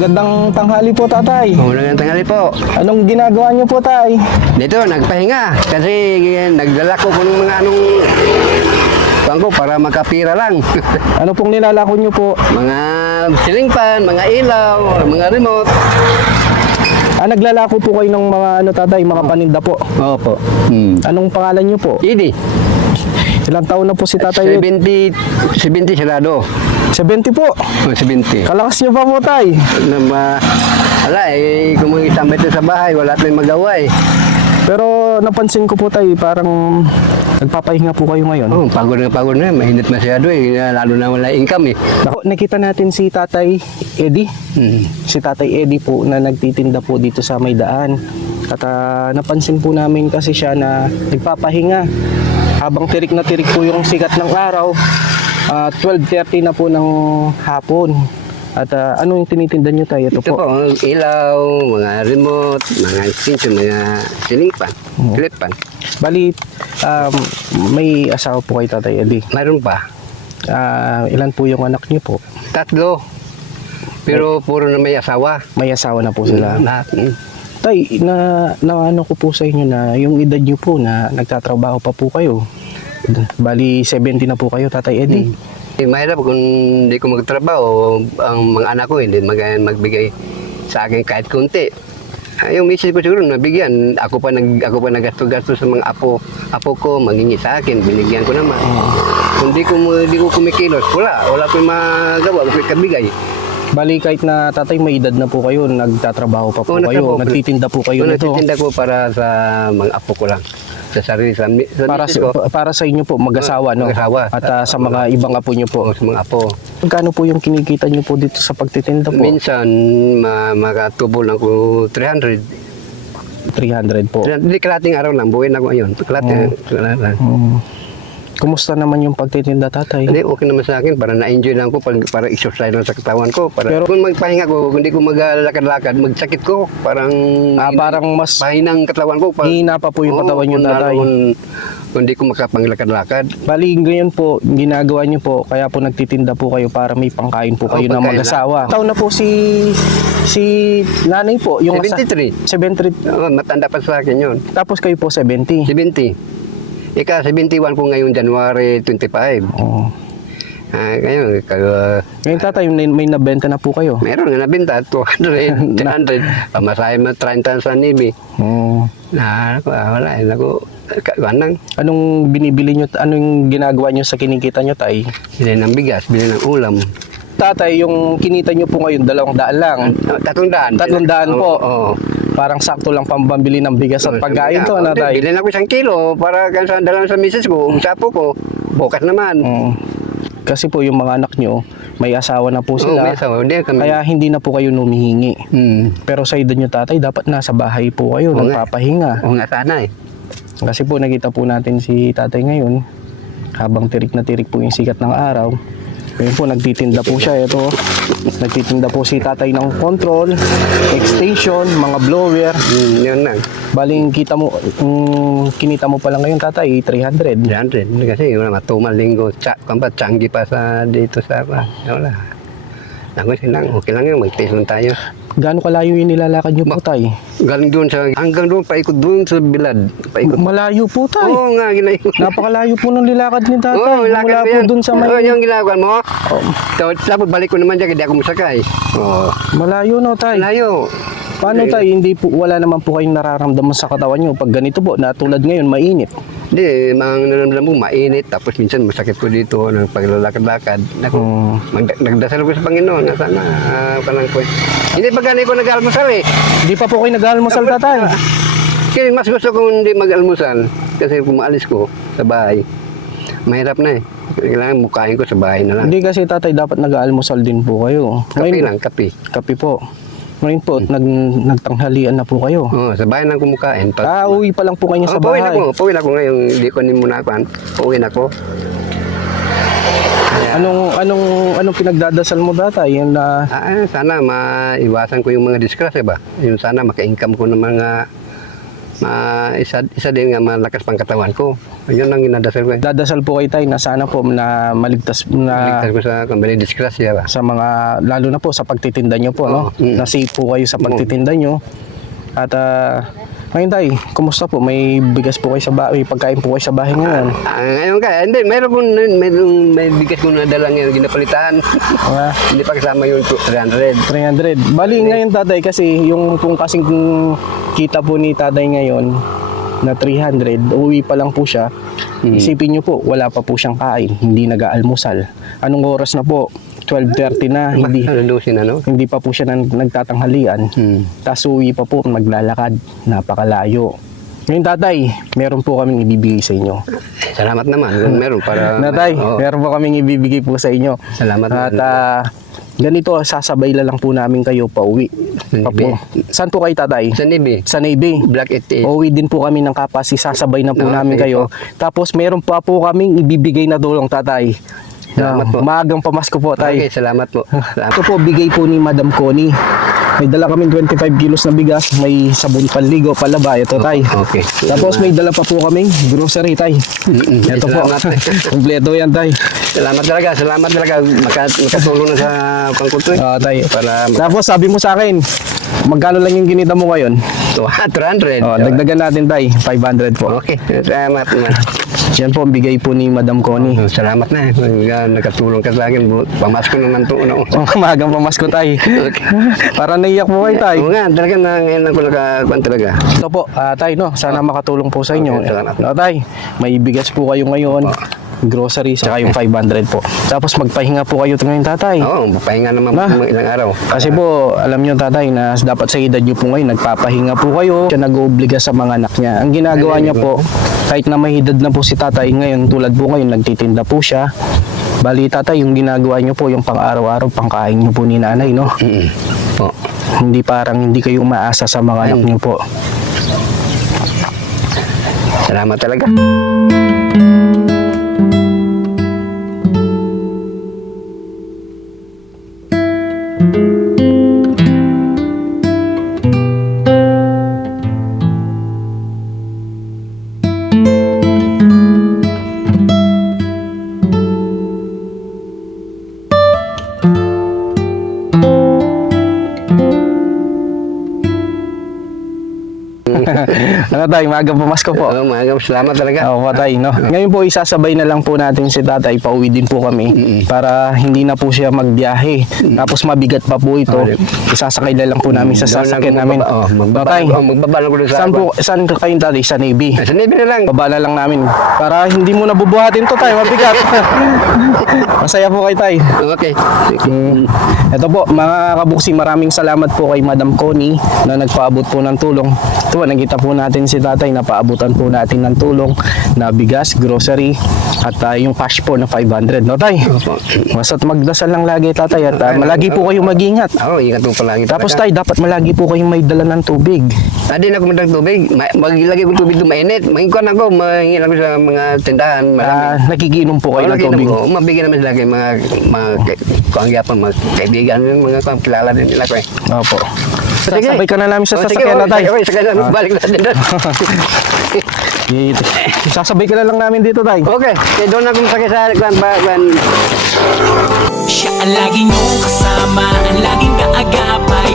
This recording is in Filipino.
Magandang tanghali po, tatay. Magandang tanghali po. Anong ginagawa niyo po, tay? Dito, nagpahinga. Kasi nagdala ko kung mga ko para makapira lang. Ano pong nilalako niyo po? Mga ceiling fan, mga ilaw, mga remote. Naglalako po kayo ng mga tatay, mga paninda po. Opo. Anong pangalan niyo po? Idi. Ilang taon na po si tatay? 70 sarado. 70 po. 70. Kalakas niyo pa po, tay. Kung mga isang metro sa bahay, wala tayong magawa eh. Pero napansin ko po, tay, parang nagpapahinga po kayo ngayon. Oh, pagod na. Mahinit masyado eh. Lalo na wala income eh. Ako, nakita natin si Tatay Eddie. Si Tatay Eddie po na nagtitinda po dito sa may daan. At napansin po namin kasi siya na nagpapahinga. Habang tirik na tirik po yung sikat ng araw, 12:30 na po ng hapon. At ano yung tinitinda nyo, tayo? Ito Ito po. po, ilaw, mga remote, mga extension, mga ceiling fan, clip fan. Bali, may asawa po kay Tatay Eddie. Mayroon pa. Ilan po yung anak niyo po? 3. Pero puro na may asawa. May asawa na po sila. Lahat. Tay, na ano ko po sa inyo na yung edad niyo po na nagtatrabaho pa po kayo. Bali, 70 na po kayo, Tatay Eddie. Mahirap kung hindi ko magtrabaho, ang mga anak ko hindi magbigay sa akin kahit kunti. Yung misis ko siguro nabigyan, ako pa nagasto-gasto sa mga apo ko, mangingi sa akin, binigyan ko naman. Kung di ko kumikilos, wala ko magawa, kabigay. Bali, kahit na tatay may edad na po kayo, nagtatrabaho pa po kayo, nagtitinda po kayo nito. Nagtitinda ko para sa mga apo ko lang. Sa sarili, sa misis ko. Para sa inyo po, mag-asawa, no? Mag-asawa. At sa mga ibang apo nyo po. Sa mga apo. Magkano po yung kinikita nyo po dito sa pagtitinda po? Minsan, makatubo lang ko 300. 300 po. Hindi, kalating araw lang. Buhay na ko ngayon. Kalating lang. Kumusta naman yung pagtitinda, tatay? Hindi, okay naman sa akin. Para na-enjoy lang ko. Para exercise lang sa katawan ko. Pero kung magpahinga ko, kung hindi ko maglalakad-lakad, magsakit ko. Parang mas pahinang katawan ko. hihina pa po yung katawan nyo, tatay. Kung hindi ko makapanglakad-lakad. Bali, ngayon po, ginagawa nyo po, kaya po nagtitinda po kayo para may pangkain po kayo ng pangkain mag-asawa. Taon na po si nanay po. Yung 73. 73. Matanda pa sa akin yun. Tapos kayo po 70. 70. 71 ko ngayon, January 25. Oh. Ngayon, Ngayon, tatay, may nabenta na po kayo. meron nga nabinta, 200, 300. Pamasahe mo 30 sa Nibi. Oh. Wala, wanang. Anong binibili nyo, anong ginagawa nyo sa kinikita nyo, tay? Bili ng bigas, bili ng ulam. Tatay, yung kinita nyo po ngayon, 200 lang. 300. 300 po. Oo. Parang sakto lang pambili ng bigas at pagkain to, na tay? Bilhin ako 1 kilo para kansan dalang sa misis ko, sapo ko, bukas naman. Kasi po yung mga anak nyo, may asawa na po sila. May asawa, Kaya hindi na po kayo numihingi. Pero sa edad nyo, tatay, dapat nasa bahay po kayo, nagpapahinga. Oo nga, sana eh. Kasi po nakita po natin si tatay ngayon, habang tirik na tirik po yung sikat ng araw. Ngayon po, nagtitinda po siya. Ito, nagtitinda po si tatay ng control, extension, mga blower. Yun lang. Baling kinita mo pala ngayon, tatay, 300. 300. Kasi wala matumal linggo. Tiyanggi pa sa dito sa wala. Ako silang, okay lang yun, mag-taste tayo. Gaano kalayo yung nilalakad nyo po, tay? Galing doon hanggang doon, paikot doon sa bilad. Paikot. Malayo po, tay. Oo nga, ginaikot. Napakalayo po ng nilakad ni tatay. Oo, Mula po doon sa may... Oo, yung ginagawa mo. Tapos balik ko naman dyan, hindi ako masakay. Oo. Malayo, no, tay? Malayo. Paano, tay? Hindi po, wala naman po kayong nararamdaman sa katawan nyo pag ganito po, na tulad ngayon, mainit. Hindi, mga nararamdaman mo, mainit. Tapos minsan masakit ko dito, ng paglalakad-lakad. Nagdasal ko sa Panginoon na sana, kanang ko. Hindi pa ganito ko nag-almusal eh. Hindi pa po kayo nag-almusal, tatay? Kasi mas gusto ko hindi mag-almusal. Kasi kung maalis ko sa bahay, mahirap na eh. Kailangan mukain ko sa bahay na lang. Hindi kasi, tatay, dapat nag-almusal din po kayo. Kape lang, kape. Kape po. Ngayon po, nagtanghalian na po kayo. Oo, sa bahay lang kumukain. Uwi pa lang po kayo sa bahay. Pauwi na ko ngayon. Hindi ko ni muna ako. Pauwi na ko. Anong pinagdadasal mo, tatay? Yung na... sana maiwasan ko yung mga disgrasya ba? Yung sana maka-income ko ng mga isa din nga malakas pang katawan ko. Yun ang inadasal ko. Dadasal po kayo tay na sana po na maligtas na Ligtas ko sa kambali disgrasya ba. sa mga, lalo na po sa pagtitinda nyo po, no? Na safe po kayo sa pagtitinda nyo. At ngayon tay, kumusta po? May bigas po kayo sa bahay, pagkain po kayo sa bahay ngayon. Ngayon ka, hindi, may bigas ko na dala ngayon ginapalitan. Ah, Hindi pa kasama yung 300. 300. Bali ngayon tatay kasi yung kung kasing kita po ni tatay ngayon na 300, uwi pa lang po siya. Isipin nyo po, wala pa po siyang kain, hindi nag-aalmusal. Anong oras na po? 12:30 na, hindi pa po siya nagtatanghalian. Tapos uwi pa po, maglalakad, napakalayo. Ngayon tatay, meron po kaming ibibigay sa inyo. Salamat naman. Kung meron para... Tatay, Oo. meron po kaming ibibigay po sa inyo. Salamat At naman. ganito, sasabay na lang po namin kayo pa uwi. Navy. Saan po kayo tatay? Sa Navy. Sa Navy. Black 88. Uwi din po kami ng Kapasi, sasabay na po Okay namin kayo. Tapos meron pa po kaming ibibigay na tulong tatay. Salamat po. Maagang pamasko po tay. Okay, salamat po. Salamat. Ito po, bigay po ni Madam Connie. May dala kami 25 kilos na bigas, may sabon panligo, palaba. Ito tay. Okay. Tapos may dala pa po kaming grocery tay. Ito po. Salamat. Kompleto yan tay. Salamat talaga. Makatulong na sa pangkutoy. Tay. Para Tapos sabi mo sa akin, magkano lang yung ginita mo ngayon? 200. Dagdagan natin tay, 500 po. Okay, salamat naman. Yan po ang bigay po ni Madam Connie. Salamat na. Nakatulong ka sa akin. Pamasko naman to. Ano. Magang pamasko tay. Okay. Para naiyak po kayo tay. Oo nga, talaga na ngayon ako nakakuan talaga. Ito po, tay, no, sana makatulong po sa inyo. Okay, salamat. No, tay, may bigas po kayo ngayon, groceries, saka yung 500 po. Tapos magpahinga po kayo ngayon, tatay. Oo, pahinga naman Na? po ilang araw. Kasi po, alam nyo tatay, na dapat sa edad nyo po ngayon, nagpapahinga po kayo. Siya nag-oobliga sa mga anak niya. Ang ginagawa niya po, kahit na may edad na po si tatay ngayon, tulad po ngayon, nagtitinda po siya. Bali tatay, yung ginagawa niyo po, yung pang-araw-araw, pangkain niyo po ni nanay, no? Po. Hindi parang hindi kayo maasa sa mga anak niyo po. Salamat talaga. Ano tay, maagang pamasko po. Oo, salamat talaga. Oo, patay, no? Ngayon po, isasabay na lang po natin si tatay. Pauwi din po kami para hindi na po siya magbiyahe. Tapos mabigat pa po ito. Isasakay na lang po namin sa sasakyan namin. Tatay, Magbaba lang ko doon sa... saan kayong tatay? Sa Navy. Sa Navy na lang. Baba na lang namin. Para hindi mo nabubuhatin to tay, mabigat. Masaya po kay tay. Okay. Ito po, mga kabuksi, maraming salamat po kay Madam Connie na nagpaabot po ng tulong. Ito, nakita po natin si tatay na paabutan po natin ng tulong na bigas, grocery, at yung cash po na 500. No, tay? Opo. Basta't magdasal lang lagi, tatay, at malagi po kayong mag-ingat. Oo, ingat po palagi. Tapos tay, dapat malagi po kayong may dala ng tubig. Hindi na ako magdag tubig. Maglagay ko tubig doon mainit. Mangikuan ako. Mangingin ako sa mga tindahan. Marami. Nakikiinom po kayo ng tubig. Mabigyan naman sila kayo mga kuangyapan, mga kaibigan, mga kilala din nila ko eh. Opo. Sasabay ka na namin sa Sige, sasakyan na tay. sige, sakay na. Balik natin doon. Sasabay ka na lang namin dito tay. Okay. Kaya doon ako masakay sa kwan. Siya ang lagi niyong kasama, ang laging kaagapay.